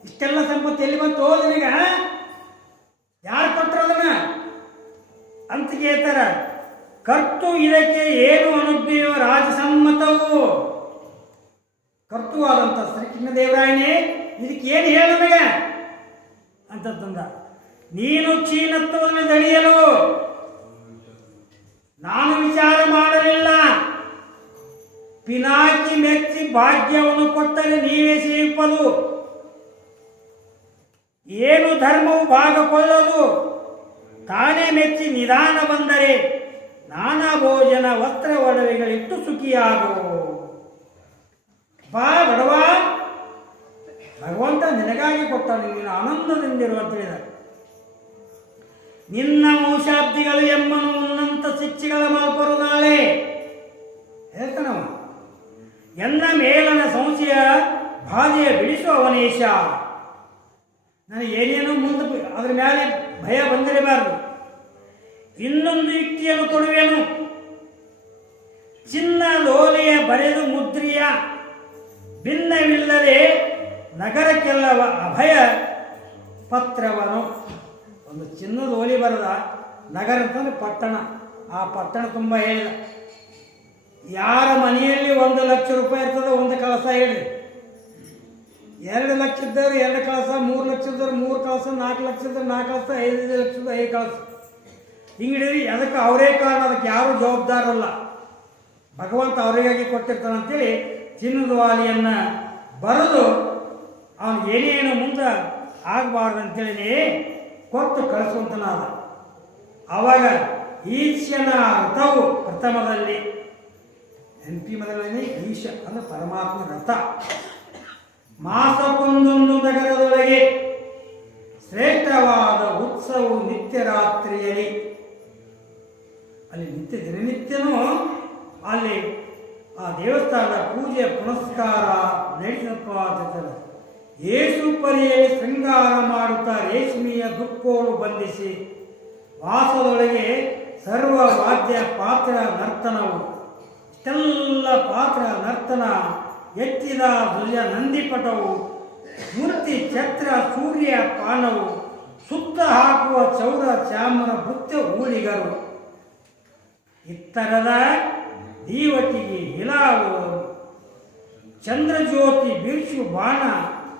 ಇಷ್ಟೆಲ್ಲ ಸಂಪತ್ತು ಎಲ್ಲಿ ಬಂತು ನಿನಗ, ಯಾರು ಕೊಟ್ಟರು ಅದನ್ನ ಅಂತ ಕೇಳ್ತಾರ. ಕರ್ತು ಇದಕ್ಕೆ ಏನು ಅನುಜ್ಞೆಯೋ ರಾಜಸಮ್ಮತವು. ಕರ್ತುವಾದಂಥ ಶ್ರೀಕೃಷ್ಣದೇವರಾಯನೇ, ಇದಕ್ಕೆ ಏನು ಹೇಳ ನನಗೆ ಅಂತಂದ. ನೀನು ಕ್ಷೀಣತ್ವವನ್ನು ತಡೆಯಲು ನಾನು ವಿಚಾರ ಮಾಡಲಿಲ್ಲ, ಪಿನಾಕಿ ಮೆಚ್ಚಿ ಭಾಗ್ಯವನ್ನು ಕೊಟ್ಟರೆ ನೀವೇ ಸೇವಿಪದು. ಏನು ಧರ್ಮವು ಭಾಗ ಕೊಳ್ಳಲು ತಾನೇ ಮೆಚ್ಚಿ ನಿಧಾನ ಬಂದರೆ ನಾನಾ ಭೋಜನ ವಸ್ತ್ರ ಒಡವೆಗಳಿಟ್ಟು ಸುಖಿಯಾಗು. ಬಾ ಬಡವ, ಭಗವಂತ ನಿನಗಾಗಿ ಕೊಟ್ಟ, ನೀನು ಆನಂದದಿಂದಿರು ಅಂತ ಹೇಳಿದ. ನಿನ್ನ ವಂಶಾಬ್ದಿಗಳು ಎಂಬನು ಉನ್ನಂತ ಶಿಕ್ಷೆಗಳ ಮಲ್ಪರು ನಾಳೆ ಹೇಳ್ತಾನವ. ಎನ್ನ ಮೇಲನ ಸಂಶಯ ಬಾಧೆಯ ಬಿಡಿಸು ಅವನೇಶ. ನನಗೆ ಏನೇನೋ ಮುಂದೆ ಅದ್ರ ಮೇಲೆ ಭಯ ಬಂದಿರಬಾರದು. ಇನ್ನೊಂದು ಯುಕ್ತಿಯನ್ನು ಕೊಡುವೆನು, ಚಿನ್ನ ಲೋಲೆಯ ಬರೆದು ಮುದ್ರಿಯ ಭಿನ್ನವಿಲ್ಲದೆ ನಗರಕ್ಕೆಲ್ಲವ ಅಭಯ ಪತ್ರವನು. ಒಂದು ಚಿನ್ನದ ಓಲಿ ಬರದ ನಗರ ಅಂತಂದ್ರೆ ಪಟ್ಟಣ, ಆ ಪಟ್ಟಣ ತುಂಬ ಹೇಳಿದ. ಯಾರ ಮನೆಯಲ್ಲಿ 1 ಲಕ್ಷ ರೂಪಾಯಿ ಇರ್ತದೆ, ಒಂದು ಕಳಸ ಹೇಳಿ. 2 ಲಕ್ಷ ಇದ್ದವ್ರು 2 ಕಳಸ, 3 ಲಕ್ಷ ಇದ್ದವ್ರು 3 ಕಳಸ, 4 ಲಕ್ಷ ಇದ್ದವ್ರು 4 ಕಳಸ, 5 ಲಕ್ಷ 5 ಕಳಸ. ಹಿಂಗಿಡಿದ್ರಿ. ಅದಕ್ಕೆ ಅವರೇ ಕಾರಣ, ಅದಕ್ಕೆ ಯಾರೂ ಜವಾಬ್ದಾರಲ್ಲ, ಭಗವಂತ ಅವರಿಗಾಗಿ ಕೊಟ್ಟಿರ್ತಾನಂತೇಳಿ ಚಿನ್ನದ ವಾಲಿಯನ್ನು ಬರೆದು ಅವನು ಏನೇನು ಮುಂದೆ ಆಗಬಾರ್ದಂತೇಳಿ ಕೊಟ್ಟು ಕಳಿಸುವಂತನಾದ. ಆವಾಗ ಈಶ್ಯನ ರಥವು ಪ್ರಥಮದಲ್ಲಿ, NP ಮೊದಲನೇ ಈಶ ಅಂದರೆ ಪರಮಾತ್ಮ ರಥ. ಮಾಸಕ್ಕೊಂದೊಂದು ನಗರದೊಳಗೆ ಶ್ರೇಷ್ಠವಾದ ಉತ್ಸವವು ನಿತ್ಯ ರಾತ್ರಿಯಲ್ಲಿ, ಅಲ್ಲಿ ದಿನನಿತ್ಯನೂ ಅಲ್ಲಿ ಆ ದೇವಸ್ಥಾನದ ಪೂಜೆ ಪುನಸ್ಕಾರ ನಡೆಸಪ್ಪ ಅಂತ. ಏಸು ಪರಿಯಲ್ಲಿ ಶೃಂಗಾರ ಮಾಡುತ್ತಾ ರೇಷ್ಮೆಯ ದುಃಖೋಳು ಬಂಧಿಸಿ ವಾಸದೊಳಗೆ ಸರ್ವ ವಾದ್ಯ ಪಾತ್ರ ನರ್ತನವು. ಇಷ್ಟೆಲ್ಲ ಪಾತ್ರ ನರ್ತನ, ಎತ್ತಿದ ಧ್ವಜ ನಂದಿಪಟವು, ಮೂರ್ತಿ ಛತ್ರ ಸೂರ್ಯ ಪಾನವು, ಸುತ್ತ ಹಾಕುವ ಚೌರ ಚಾಮರ ಭೃತ್ಯ ಊಳಿಗರು, ಇತ್ತರದ ದೀವಟಿಗೆ ಹಿಲಾವು ಚಂದ್ರಜ್ಯೋತಿ ಬೀರ್ಷು ಬಾಣ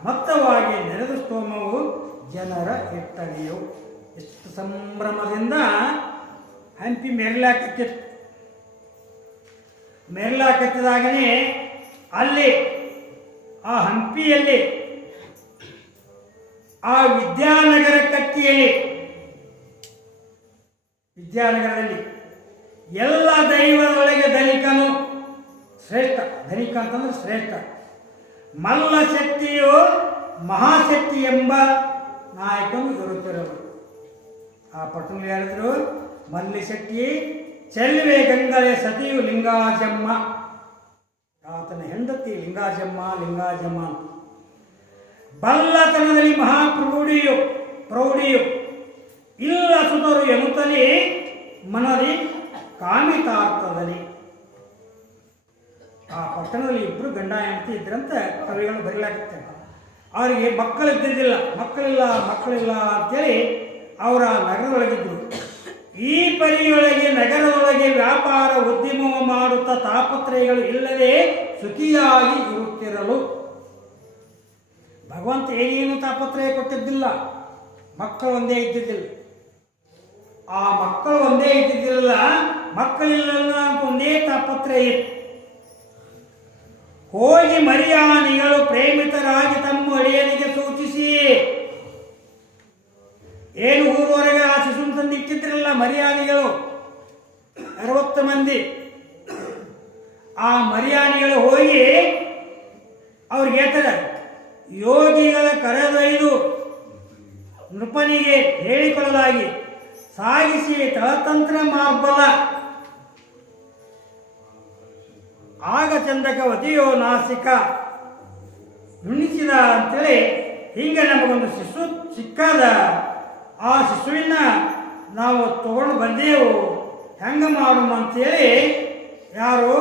ಮತ್ತವಾಗಿ ನೆರೆದ ಸ್ತೋಮವು ಜನರ ಎಟ್ಟಗೆಯು. ಎಷ್ಟು ಸಂಭ್ರಮದಿಂದ ಹಂಪಿ ಮೆರಲಾಕತ್ತಿದಾಗನೇ ಅಲ್ಲಿ ಆ ಹಂಪಿಯಲ್ಲಿ ಆ ವಿದ್ಯಾನಗರ ಕಟ್ಟಿಯಲ್ಲಿ ವಿದ್ಯಾನಗರದಲ್ಲಿ ಎಲ್ಲ ದೈವದೊಳಗೆ ಧನಿಕನು ಶ್ರೇಷ್ಠ. ಧನಿಕ ಅಂತಂದ್ರೆ ಶ್ರೇಷ್ಠ. ಮಲ್ಲ ಶಕ್ತಿಯು ಮಹಾಶಕ್ತಿ ಎಂಬ ನಾಯಕನು ಇರುತ್ತಿರೋರು. ಆ ಪಟ್ಟಣದಲ್ಲಿ ಹೇಳಿದ್ರು, ಮಲ್ಲಿಶಕ್ತಿ ಚೆಲುವೆ ಗಂಗಳೆ ಸತಿಯು ಲಿಂಗಾಜಮ್ಮ. ಆತನ ಹೆಂಡತಿ ಲಿಂಗಾಜಮ್ಮ ಅಂತ. ಬಲ್ಲತನದಲ್ಲಿ ಪ್ರೌಢಿಯು ಇಲ್ಲ ಸುತರು ಎನ್ನುತ್ತಲೇ ಮನದಿ ಕಾಮಿತಾರ್ಥದಲ್ಲಿ. ಆ ಪಟ್ಟಣದಲ್ಲಿ ಇಬ್ಬರು ಗಂಡ ಹೆಂಡತಿ ಇದ್ರಂತ ಕವಿಗಳು ಬರೀಲಾಗ್ತಾರೆ. ಅವರಿಗೆ ಮಕ್ಕಳಿಲ್ಲ ಅಂತೇಳಿ ಅವರ ನಗರದೊಳಗಿದ್ರು. ಈ ಪರಿಯೊಳಗೆ ನಗರದೊಳಗೆ ವ್ಯಾಪಾರ ಉದ್ಯಮ ಮಾಡುತ್ತಾ ತಾಪತ್ರಯಗಳು ಇಲ್ಲದೆ ಸುಖಿಯಾಗಿ ಇರುತ್ತಿರಲು. ಭಗವಂತ ಏನೇನು ತಾಪತ್ರಯ ಕೊಟ್ಟಿದ್ದಿಲ್ಲ, ಮಕ್ಕಳು ಒಂದೇ ಇದ್ದಿದ್ದಿಲ್ಲ. ಆ ಮಕ್ಕಳು ಒಂದೇ ಇದ್ದಿದ್ದಿಲ್ಲ, ಮಕ್ಕಳಿಲ್ಲ ಅಂತ ಒಂದೇ ತಾಪತ್ರಯ ಇತ್ತು. ಹೋಗಿ ಮರಿಯಾನಿಗಳು ಪ್ರೇಮಿತರಾಗಿ ತಮ್ಮ ಒಡೆಯನಿಗೆ ಸೂಚಿಸಿ, ಏನು ಊರವರೆಗೆ ಆ ಶಿಶುನ್ ತಂದು ಇಟ್ಟಿದ್ರಲ್ಲ ಮರಿಯಾನಿಗಳು 60 ಮಂದಿ. ಆ ಮರಿಯಾನಿಗಳು ಹೋಗಿ ಅವ್ರಿಗೆ ಹೇಳ್ತಾರೆ, ಯೋಗಿಗಳ ಕರೆದೊಯ್ದು ನೃಪನಿಗೆ ಹೇಳಿಕೊಳ್ಳಲಾಗಿ ಸಾಗಿಸಿ ತಳತಂತ್ರ ಮಾರ್ಬಲ ಆಗ ಚಂದಕ ವತಿಯೋ ನಾಸಿಕ ನುಣಿಸಿದ ಅಂತೇಳಿ ಹಿಂಗೆ ನಮಗೊಂದು ಶಿಶು ಸಿಕ್ಕಾದ. ಆ ಶಿಶುವಿನ ನಾವು ತಗೊಂಡು ಬಂದೆವು, ಹೆಂಗೆ ಮಾಡೋಣ ಅಂತೇಳಿ ಯಾರು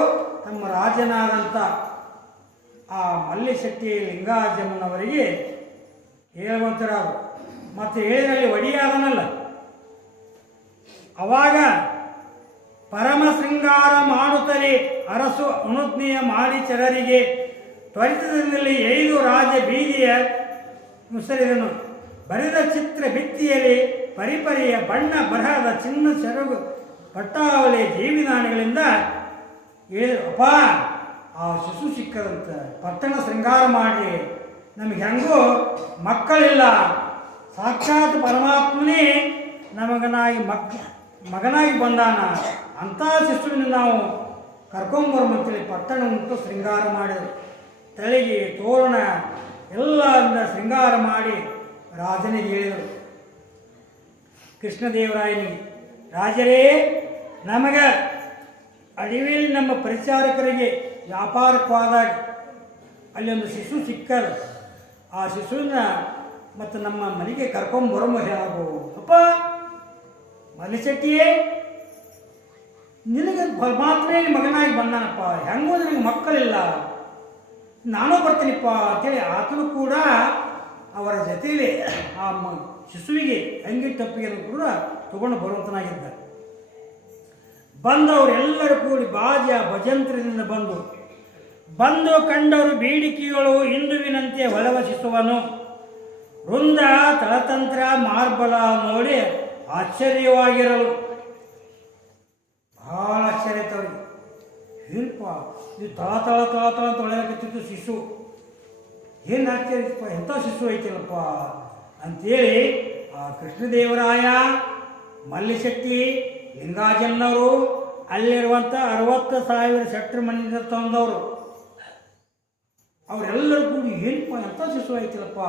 ತಮ್ಮ ರಾಜನಾದಂಥ ಆ ಮಲ್ಲಿಶೆಟ್ಟಿ ಲಿಂಗಾಜಮ್ಮನವರಿಗೆ ಹೇಳುವಂತರಾದರು. ಮತ್ತು ಹೇಳಿದಲ್ಲಿ ಒಡಿಯಾದನಲ್ಲ, ಅವಾಗ ಪರಮ ಶೃಂಗಾರ ಮಾಡುತ್ತಲೇ ಅರಸು ಅನುಜ್ಞೆಯ ಮಾಡಿ ಚರರಿಗೆ ತ್ವರಿತದಲ್ಲಿ 5 ರಾಜ ಬೀದಿಯ ಮುಸರಿದನು. ಬರೆದ ಚಿತ್ರ ಭಿತ್ತಿಯಲ್ಲಿ ಪರಿಪರಿಯ ಬಣ್ಣ ಬರಹದ ಚಿನ್ನ ಸೆರಗು ಪಟ್ಟಾವಳಿ ಜೀವಿದಾನಿಗಳಿಂದ ಅಪ್ಪ ಆ ಶಿಶು ಸಿಕ್ಕದಂತ ಪಟ್ಟಣ ಶೃಂಗಾರ ಮಾಡಿ ನಮಗೆ ಹೆಂಗೂ ಮಕ್ಕಳಿಲ್ಲ, ಸಾಕ್ಷಾತ್ ಪರಮಾತ್ಮನೇ ಮಗನಾಗಿ ಬಂದಾನ, ಅಂಥ ಶಿಶುವಿನ ನಾವು ಕರ್ಕೊಂಬರ್ಮಂತೇಳಿ ಪಟ್ಟಣ ಉಂಟು ಶೃಂಗಾರ ಮಾಡಿದರು. ತಲೆಗೆ ತೋರಣ ಎಲ್ಲ ಶೃಂಗಾರ ಮಾಡಿ ರಾಜನಿಗೆ ಹೇಳಿದರು. ಕೃಷ್ಣದೇವರಾಯನಿಗೆ, ರಾಜರೇ, ನಮಗೆ ಅಡವಿಯಲ್ಲಿ ನಮ್ಮ ಪರಿಚಾರಕರಿಗೆ ವ್ಯಾಪಾರಕ್ಕಾದಾಗ ಅಲ್ಲಿ ಒಂದು ಶಿಶು ಸಿಕ್ಕದ. ಆ ಶಿಶುವಿನ ಮತ್ತು ನಮ್ಮ ಮನೆಗೆ ಕರ್ಕೊಂಬರಮ ಹೇಗೋ. ಅಪ್ಪ ಮಲ್ಲಿಶೆಟ್ಟಿಯೇ, ನಿನಗೆ ಪರಮಾತ್ಮನೇ ಮಗನಾಗಿ ಬಂದಾನಪ್ಪ, ಹೆಂಗೋ ನಿನಗೆ ಮಕ್ಕಳಿಲ್ಲ, ನಾನು ಬರ್ತೀನಿಪ್ಪ ಅಂತೇಳಿ ಆತನು ಕೂಡ ಅವರ ಜೊತೆಯಲ್ಲಿ ಆ ಶಿಶುವಿಗೆ ಅಂಗಿ ತಪ್ಪಿಗೆ ಕೂಡ ತಗೊಂಡು ಬರುವಂತನಾಗಿದ್ದ. ಬಂದವರೆಲ್ಲರೂ ಕೂಡಿ ಬಾಜ ಭಜಂತ್ರದಿಂದ ಬಂದು ಕಂಡವರು ಬೇಡಿಕೆಗಳು ಹಿಂದುವಿನಂತೆ ಹೊಲವ ಶಿಶುವನು. ವೃಂದ ತಳತಂತ್ರ ಮಾರ್ಬಲ ನೋಡಿ ಆಶ್ಚರ್ಯವಾಗಿರಲು ಬಹಳ ಆಶ್ಚರ್ಯ ತವರಿಗೆ. ಏನಪ್ಪ ಇದು ತಳ ತೊಳೆಯಕತ್ತಿತ್ತು ಶಿಶು, ಏನು ಆಶ್ಚರ್ಯಪ್ಪ, ಎಂಥ ಶಿಶು ಐತಿಲ್ಲಪ್ಪ ಅಂತೇಳಿ ಆ ಕೃಷ್ಣದೇವರಾಯ, ಮಲ್ಲಿಶೆಟ್ಟಿ, ಲಿಂಗಾಜನ್ನವರು ಅಲ್ಲಿರುವಂಥ 60,000 ಶೆಟ್ರ್ ಮನೆಯಿಂದ ತಂದವರು ಅವರೆಲ್ಲರೂ ಕೂಡಿ ಏನಪ್ಪ ಎಂಥ ಶಿಶು ಐತಿಲ್ಲಪ್ಪ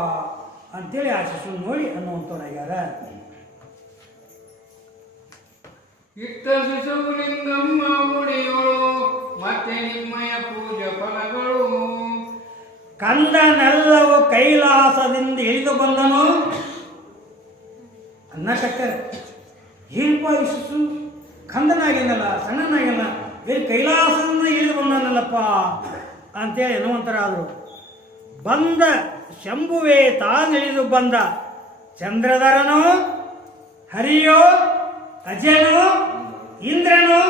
ಅಂತೇಳಿ ಆ ಶಿಶು ನೋಡಿ ಅನ್ನುವಂಥವ್ರಾಗ್ಯಾರ. ಇಟ್ಟ ಶಿಶುವು ಲಿಂಗಮ್ಮ ಒಡೆಯೋಳು, ಮತ್ತೆ ನಿಮ್ಮಯ ಪೂಜೆ ಫಲಗಳು. ಕಂದನೆಲ್ಲವೂ ಕೈಲಾಸದಿಂದ ಇಳಿದು ಬಂದನು ಅನ್ನಕತ್ತಾರೆ. ಏನಪ್ಪ ಈ ಶಿಶು ಕಂದನಾಗಿನಲ್ಲ, ಸಣ್ಣನಾಗಿಲ್ಲ, ಏನು ಕೈಲಾಸದಿಂದ ಇಳಿದು ಬಂದನಲ್ಲಪ್ಪ ಅಂತೇಳಿ ಎನ್ನುವಂತರಾದರು. ಬಂದ ಶಂಭುವೆ ತಾನಿಳಿದು ಬಂದ, ಚಂದ್ರಧರನು, ಹರಿಯೋ, ಅಜನು, ಇಂದ್ರನು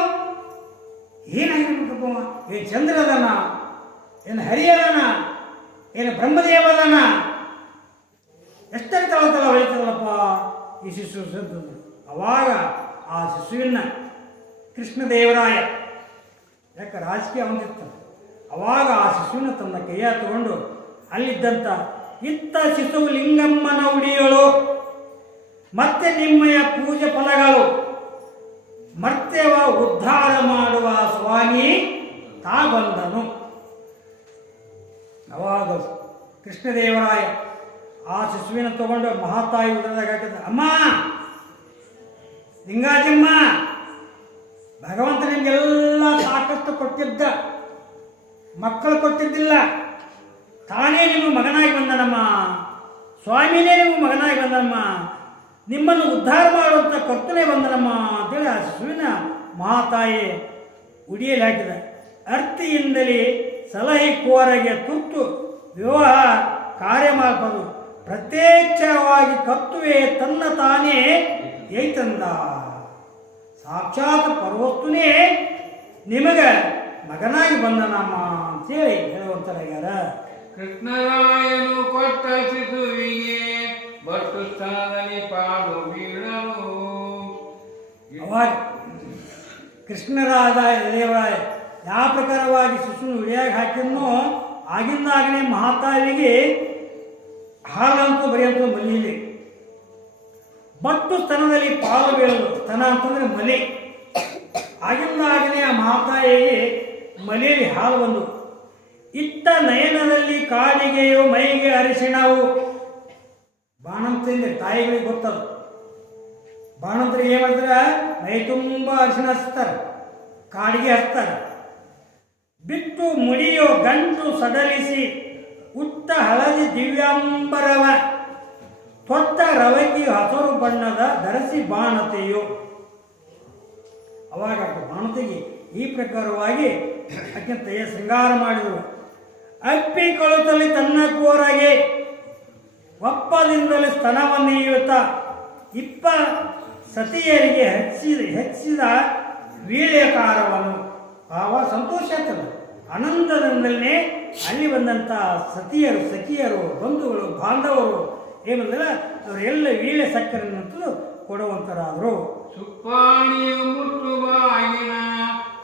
ಏನಾಗಿರ್ಬೇಕಪ್ಪ ಏನು ಚಂದ್ರ ಅದಾನ, ಏನು ಹರಿ ಅದಾನ, ಏನು ಬ್ರಹ್ಮದೇವ ಅದಾನ, ಎಷ್ಟರ ತಳ ಹೊಳಿತದಲ್ಲಪ್ಪ ಈ ಶಿಶು ಸದ್ದು. ಅವಾಗ ಆ ಶಿಶುವಿನ ಕೃಷ್ಣದೇವರಾಯ, ಯಾಕೆ ರಾಜಕೀಯ ಹೊಂದಿತ್ತು, ಅವಾಗ ಆ ಶಿಶುವಿನ ತನ್ನ ಕೈಯ ತಗೊಂಡು ಅಲ್ಲಿದ್ದಂಥ ಇತ್ತ ಶಿಶು ಲಿಂಗಮ್ಮನ ಉಡಿಯಳು ಮತ್ತೆ ನಿಮ್ಮಯ ಪೂಜೆ ಫಲಗಳು ಮರ್ತ್ಯವ ಉದ್ಧಾರ ಮಾಡುವ ಸ್ವಾಮಿ ತಾ ಬಂದನು. ಅವಾಗ ಕೃಷ್ಣದೇವರಾಯ ಆ ಶಿಶುವಿನ ತಗೊಂಡು ಮಹಾತಾಯಿ ಉದರದಾಗ ಹಾಕಿದ, ಅಮ್ಮ ಲಿಂಗಾಜಮ್ಮ, ಭಗವಂತ ನಿಮಗೆಲ್ಲ ಸಾಕಷ್ಟು ಕೊಟ್ಟಿದ್ದ, ಮಕ್ಕಳು ಕೊಟ್ಟಿದ್ದಿಲ್ಲ, ತಾನೇ ನಿಮಗೆ ಮಗನಾಗಿ ಬಂದನಮ್ಮ, ಸ್ವಾಮಿನೇ ನಿಮಗೆ ಮಗನಾಗಿ ಬಂದನಮ್ಮ, ನಿಮ್ಮನ್ನು ಉದ್ಧಾರ ಮಾಡುವಂಥ ಕರ್ತನೆ ಬಂದನಮ್ಮ ಅಂತೇಳಿ ಆ ಶಿಶುವಿನ ಮಹಾತಾಯಿ ಉಡಿಯಲ್ಲಿ ಹಾಕಿದ. ಅರ್ತಿಯಿಂದಲೇ ಸಲಹೆ ಕೋರಗೆ ತುರ್ತು ವಿವಾಹ ಕಾರ್ಯ ಮಾಡಬಹುದು, ಪ್ರತ್ಯಕ್ಷವಾಗಿ ಕರ್ತುವೆ ತನ್ನ ತಾನೇ ಏತಂದ, ಸಾಕ್ಷಾತ್ ಪರವಸ್ತುನೇ ನಿಮಗೆ ಮಗನಾಗಿ ಬಂದನಮ್ಮ ಅಂತೇಳಿ ಹೇಳುವಂತರಾಗ್ಯಾರ. ಕೃಷ್ಣರಾಯನು ಕೊಟ್ಟ ಶಿಶುವಿಗೆ ಬಟ್ಟು ಸ್ಥಾನದಲ್ಲಿ ಪಾಲು ಬೀಳಲು. ಅವಾಗ ಕೃಷ್ಣರಾದ ದೇವರಾಯ ಯಾವ ಪ್ರಕಾರವಾಗಿ ಶಿಶುನ ಉಳಿಯಾಗಿ ಹಾಕಿದ್ನೋ ಆಗಿಂದಾಗನೇ ಮಹಾತಾಯಿಗೆ ಹಾಲಂತೂ ಬರೆಯಂತೂ ಮಲಿಯಲ್ಲಿ ಬಟ್ಟು ಸ್ತನದಲ್ಲಿ ಪಾಲು ಬೀಳಲು. ಸ್ತನ ಅಂತಂದ್ರೆ ಮಲೆ. ಆಗಿಂದಾಗನೇ ಆ ಮಹಾತಾಯಿಗೆ ಮಲೆಯಲ್ಲಿ ಹಾಲು ಬಂದು, ಇತ್ತ ನಯನದಲ್ಲಿ ಕಾಡಿಗೆಯೋ ಮೈಗೆ ಅರಿಶಿಣವು. ಬಾಣಂತಂದ್ರೆ ತಾಯಿಗಳಿಗೆ ಗೊತ್ತದು, ಬಾಣಂತರಿಗೆ ಏನು ಮಾಡ್ತಾರೆ, ಮೈ ತುಂಬ ಅರಿಶಿಣ ಹಚ್ತಾರೆ, ಕಾಡಿಗೆ ಹಚ್ತಾರೆ. ಬಿಟ್ಟು ಮುಡಿಯೋ ಗಂಟು ಸಡಲಿಸಿ ಉತ್ತ ಹಳದಿ ದಿವ್ಯಾಂಬರವ ತೊಟ್ಟ ರವಕಿ ಹಸರು ಬಣ್ಣದ ಧರಿಸಿ ಬಾಣತೆಯು. ಅವಾಗ ಬಾಣತೆಗೆ ಈ ಪ್ರಕಾರವಾಗಿ ಅತ್ಯಂತ ಶೃಂಗಾರ ಮಾಡಿದರು. ಅಪ್ಪಿ ಕೊಳುತ್ತಲ್ಲಿ ತನ್ನ ಕೋರಗೆ ಒಪ್ಪದಿಂದಲೇ ಸ್ತನವನ್ನೀಯುತ್ತ ಇಪ್ಪ ಸತಿಯರಿಗೆ ಹೆಚ್ಚಿದ ವೀಳ್ಯಕಾರವನ್ನು. ಆವಾಗ ಸಂತೋಷ ಆಗ್ತದೆ, ಆನಂದದಿಂದಲೇ ಅಲ್ಲಿ ಬಂದಂಥ ಸತಿಯರು, ಸಖಿಯರು, ಬಂಧುಗಳು, ಬಾಂಧವರು ಏನಂದ್ರೆ ಅವರೆಲ್ಲ ವೀಳ್ಯ ಸಕ್ಕರೆಯನ್ನು ಕೊಡುವಂತರಾದರು. ಸುಪ್ಪಾಣಿಯ ಮುಟ್ಟುವಾಗಿನ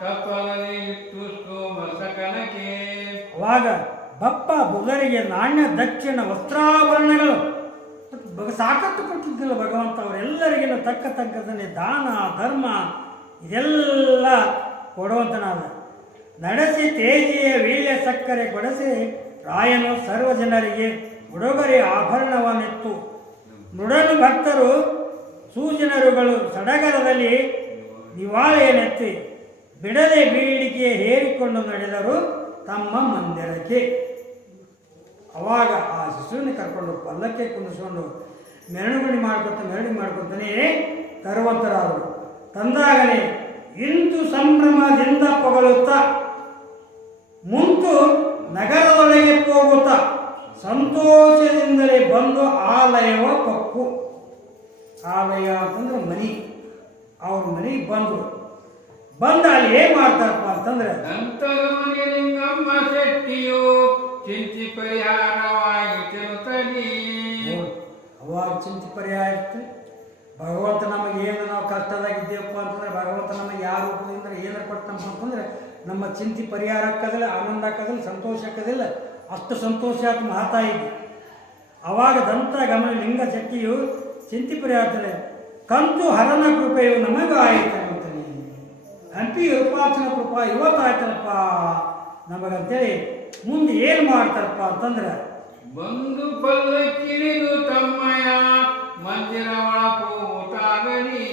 ಕಪ್ಪಲಲ್ಲಿ ಇಟ್ಟು ಸಕಲಕ್ಕೆ. ಅವಾಗ ಬಪ್ಪ ಬುಧರಿಗೆ ನಾಣ್ಯ ದಕ್ಷಿಣ ವಸ್ತ್ರಾಭರಣಗಳು ಸಾಕಷ್ಟು ಕೊಟ್ಟಿದ್ದಿಲ್ಲ ಭಗವಂತ. ಅವರೆಲ್ಲರಿಗಿನ ತಕ್ಕಂತೆ ದಾನ ಧರ್ಮ ಇದೆಲ್ಲ ಕೊಡುವಂತನಾದ. ನಡೆಸಿ ತೇಜಿಯ ವೀಳ್ಯ ಸಕ್ಕರೆ ಕೊಡಿಸಿ ರಾಯನು ಸರ್ವ ಜನರಿಗೆ ಉಡುಗೊರೆ ಆಭರಣವನ್ನಿತ್ತು. ಮೃಡನು ಭಕ್ತರು ಸೂಜನರುಗಳು ಸಡಗರದಲ್ಲಿ ನಿವಾಳೆಯನ್ನೆತ್ತಿ ಬಿಡದೆ ಬೀಡಿಗೆ ಹೇರಿಕೊಂಡು ನಡೆದರು ತಮ್ಮ ಮಂದಿರಕ್ಕೆ. ಅವಾಗ ಆ ಶಿಶುವಿನ ಕರ್ಕೊಂಡು ಪಲ್ಲಕ್ಕೆ ಕುಂದಿಸ್ಕೊಂಡು ಮೆರವಣಿಗೆ ಮಾಡ್ಕೊತಾನೆ ತರುವಂತರಾದರು. ತಂದಾಗಲೇ ಇಂದು ಸಂಭ್ರಮದಿಂದ ಪೊಗಳುತ್ತಾ ಮುಂತು ನಗರದೊಳಗೆ ಹೋಗುತ್ತಾ ಸಂತೋಷದಿಂದಲೇ ಬಂದು ಆಲಯವ ಪಕ್ಕು. ಆಲಯ ಅಂತಂದ್ರೆ ಮನಿ. ಅವ್ರ ಮನೆಗೆ ಬಂದು ಅಲ್ಲಿ ಏನ್ ಮಾಡ್ತಾರಪ್ಪ ಅಂತಂದ್ರೆ ಲಿಂಗಮ್ಮ ಶೆಟ್ಟಿಯು ಚಿಂತಿ ಪರಿಹಾರವಾಗಿ ತಿರುತ್ತಲಿ. ಅವಾಗ ಚಿಂತೆ ಪರಿಹಾರ ಇತ್ತು. ಭಗವಂತ ನಮಗೆ ಏನು ನಾವು ಕಷ್ಟದಾಗಿದ್ದೇವಪ್ಪ ಅಂತಂದ್ರೆ ಭಗವಂತ ನಮಗೆ ಯಾವ ರೂಪದಿಂದ ಏನಾರು ಕೊಟ್ಟನಪ್ಪ ಅಂತಂದ್ರೆ ನಮ್ಮ ಚಿಂತೆ ಪರಿಹಾರ ಹಾಕೋದಿಲ್ಲ, ಆನಂದ ಹಾಕೋದಿಲ್ಲ, ಸಂತೋಷ ಹಾಕೋದಿಲ್ಲ. ಅಷ್ಟು ಸಂತೋಷ ಆಯ್ತು ಮಹಾತಾಯಿಗೆ. ಅವಾಗ ದಂತ ಗಮನ ಲಿಂಗ ಶಕ್ತಿಯು ಚಿಂತೆ ಪರಿಹಾರ ಕಂತು ಹರನ ಕೃಪೆಯು ನಮಗಾಯಿತು ಅಂತಾನೆ. ಹಂಪಿ ವಿರೂಪಾಕ್ಷನ ಕೃಪಾ ಇವತ್ತಾಯ್ತನಪ್ಪ ನಮಗಂತೇಳಿ ಮುಂದೆ ಏನು ಮಾಡ್ತಾರಪ್ಪ ಅಂತಂದ್ರೆ ಬಂದು ಪಲ್ಲಕ್ಕಿಳಿದು ತಮ್ಮಯ ಮಂದಿರ ಒಳಪೂಟಾಗಲಿ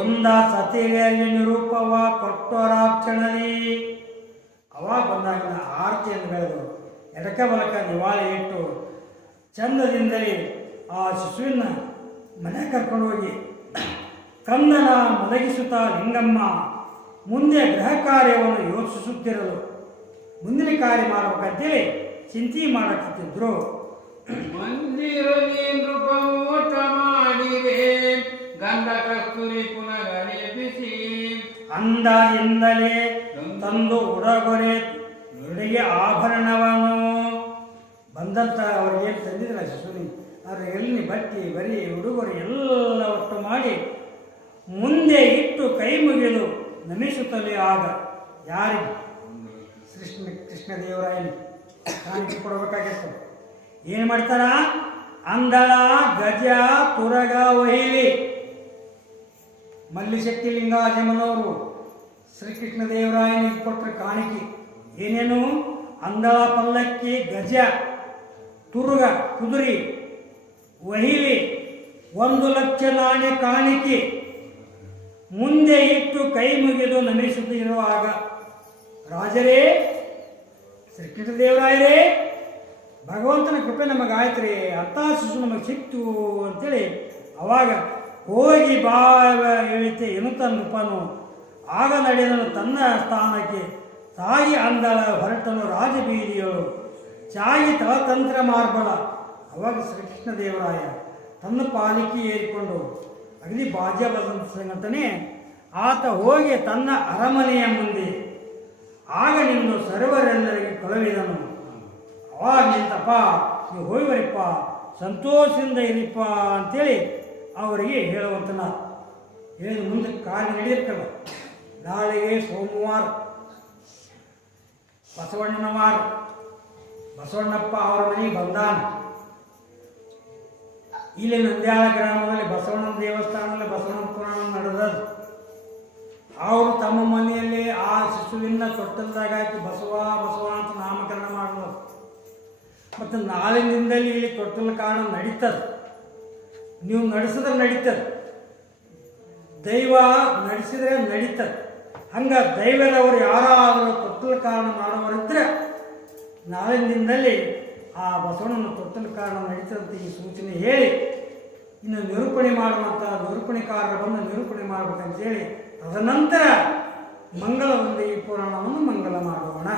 ಒಂದ ಸತಿಯಲ್ಲಿ ನಿರೂಪವ ಕೊಟ್ಟೋರಾಕ್ಷಣಲಿ. ಅವಾಗ ಬಂದಾಗ ಆರತಿಯನ್ನು ಬೆಳೆದು ಎಡಕ ಬಲಕ ನಿವಾಳಿ ಇಟ್ಟು ಚಂದದಿಂದಲೇ ಆ ಶಿಶುವಿನ ಮನೆ ಕರ್ಕೊಂಡು ಹೋಗಿ ಕಂದನ ಮಲಗಿಸುತ್ತಾ ಲಿಂಗಮ್ಮ ಮುಂದೆ ಗೃಹ ಕಾರ್ಯವನ್ನು ಯೋಚಿಸುತ್ತಿರಲು ಮುಂದಿನ ಕಾರ್ಯ ಮಾಡಬೇಕಂತೇಳಿ ಚಿಂತೆ ಮಾಡಕತ್ತಿದ್ರು. ಮಂದಿರಲಿ ನೃಪಮೋಟ ಮಾಡಿದೆ ಗಂಧ ಕಸ್ತೂರಿ ಪುನಃ ಲೇಪಿಸಿ. ಅಂದರಿಂದಲೇ ತಂದು ಉಡುಗೆ ಆಭರಣವನ್ನು ಬಂದಂತ ಅವ್ರಿಗೆ ಏನು ತಂದಿದ್ರಲ್ಲ ಶಿಶುನಿ ಅವ್ರ ಎಲ್ಲಿ ಬಟ್ಟಿ ಬರೀ ಉಡುಗೊರೆ ಎಲ್ಲ ಒಟ್ಟು ಮಾಡಿ ಮುಂದೆ ಇಟ್ಟು ಕೈ ಮುಗಿದು ನಮಿಸುತ್ತಲೇ ಆಗ ಯಾರಿಗೆ ಕೃಷ್ಣದೇವರಾಯನಿಗೆ ಕಾಣಿಕೆ ಕೊಡಬೇಕಾಗಿರ್ತದೆ. ಏನು ಮಾಡ್ತಾರ? ಅಂದಳ ಗಜ ತುರಗ ವಹಿಲಿ ಮಲ್ಲಿಶೆಟ್ಟಿ ಲಿಂಗಾಜಮ್ಮನವರು ಶ್ರೀಕೃಷ್ಣದೇವರಾಯನಿಗೆ ಕೊಟ್ಟರೆ ಕಾಣಿಕೆ ಏನೇನು? ಅಂದಳ ಪಲ್ಲಕ್ಕಿ, ಗಜ, ತುರುಗ ಕುದುರೆ, ವಹಿಲಿ, 1,00,000 ನಾಣ್ಯ ಕಾಣಿಕೆ ಮುಂದೆ ಇಟ್ಟು ಕೈ ಮುಗಿದು ನಮಿಸುತ್ತಿರುವಾಗ ರಾಜರೇ, ಶ್ರೀಕೃಷ್ಣದೇವರಾಯರೇ, ಭಗವಂತನ ಕೃಪೆ ನಮಗಾಯ್ತ್ರಿ, ಅರ್ಥ ಶಿಶು ನಮಗೆ ಸಿಕ್ತು ಅಂತೇಳಿ ಅವಾಗ ಹೋಗಿ ಬಾ ಹೇಳಿತೆ ಎನ್ನುತ್ತ ನೃಪನು ಆಗ ನಡೆದನು ತನ್ನ ಸ್ಥಾನಕ್ಕೆ ಸಾಗಿ ಅಂದಳ ಹೊರಟನು ರಾಜಬೀದಿಯಳು ಚಾಗಿ ತಳತಂತ್ರ ಮಾರ್ಬಲ. ಅವಾಗ ಶ್ರೀಕೃಷ್ಣದೇವರಾಯ ತನ್ನ ಪಾಲಿಕೆ ಏರಿಕೊಂಡು ಅಗದಿ ಬಾಜ್ಯ ಸಂಗತನೇ ಆತ ಹೋಗಿ ತನ್ನ ಅರಮನೆಯ ಮುಂದೆ ಆಗ ನಿಂದು ಸರ್ವರೆಲ್ಲರಿಗೆ ಕಳುಹಿದನು. ಅವಾಗ ನಿಂತಪ್ಪ ನೀವು ಹೋಗಿವರಿಪ್ಪ, ಸಂತೋಷದಿಂದ ಇರಿಪ್ಪ ಅಂತೇಳಿ ಅವರಿಗೆ ಹೇಳುವಂತನ ಏನು ಮುಂದೆ ಕಾರ್ಯ ನಡೆಯುತ್ತಲ್ಲ. ನಾಳೆಗೆ ಸೋಮವಾರ ಬಸವಣ್ಣನ ವಾರ. ಬಸವಣ್ಣಪ್ಪ ಅವರ ಮನೆಗೆ ಬಂದಾನ. ಇಲ್ಲಿ ನಂದ್ಯಾಳ ಗ್ರಾಮದಲ್ಲಿ ಬಸವಣ್ಣನ ದೇವಸ್ಥಾನದಲ್ಲಿ ಬಸವಣ್ಣನ ಪುರಾಣ ನಡೆದದು. ಅವರು ತಮ್ಮ ಮನೆಯಲ್ಲಿ ಆ ಶಿಶುವಿನ ತೊಟ್ಟಲ್ದಾಗ ಹಾಕಿ ಬಸವ ಬಸವ ಅಂತ ನಾಮಕರಣ ಮಾಡಿದ್ರು. ಮತ್ತು ನಾಳಿನಿಂದಲೇ ಇಲ್ಲಿ ತೊಟ್ಟಲ ಕಾರಣ ನಡೀತದೆ. ನೀವು ನಡೆಸಿದ್ರೆ ನಡೀತದೆ, ದೈವ ನಡೆಸಿದ್ರೆ ನಡೀತದೆ. ಹಂಗೆ ದೈವದವರು ಯಾರಾದರೂ ತೊಟ್ಟಲ ಕಾರಣ ಮಾಡೋರಿದ್ರೆ ನಾಳಿನಿಂದಲೇ ಆ ಬಸವಣ್ಣನ ತೊಟ್ಟಲ ಕಾರಣ ನಡೀತದಂತ ಈ ಸೂಚನೆ ಹೇಳಿ ಇನ್ನು ನಿರೂಪಣೆ ಮಾಡುವಂಥ ನಿರೂಪಣೆಕಾರರು ಬಂದು ನಿರೂಪಣೆ ಮಾಡ್ಬೇಕಂತೇಳಿ ತದನಂತರ ಮಂಗಳದಲ್ಲಿ ಈ ಪುರಾಣವನ್ನು ಮಂಗಲ ಮಾಡೋಣ.